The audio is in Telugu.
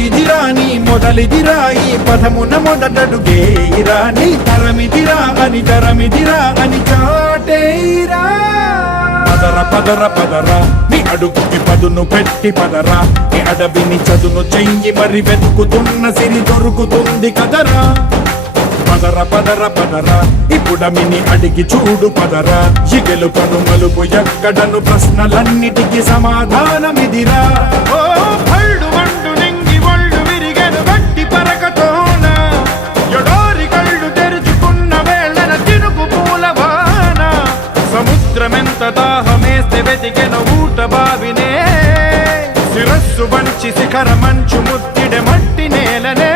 ఇదిరా నీ మొదలిదిరా ఈ పదమున మొదటడుగేయిరా నీ తరమిదిరా అని చాటేయిరా పదర పదర పదర నీ అడుగుకి పదును పెట్టి పదరా నీ అడవిని చదును చెయ్యి మరి వెతుకుతున్న సిరి దొరుకుతుంది కదరా పదర పదర పదర ఇప్పుడమిని అడిగి చూడు పదరా ఇగెలు కను మలుపు ఎక్కడను ప్రశ్నలన్నిటికీ సమాధానమిదిరా ఓ భళ్ళు వండు నింగి ఒళ్ళు విరిగెను గట్టి పరకతోన ఎడోరి కళ్ళు తెరుచుకున్న వేళన తినుకు పూలవాన సముద్రమెంత దాహమేస్తే వెతికెను ఊట బావినే శిరస్సు వంచి శిఖర మంచు ముద్దిడె మట్టి నేలనే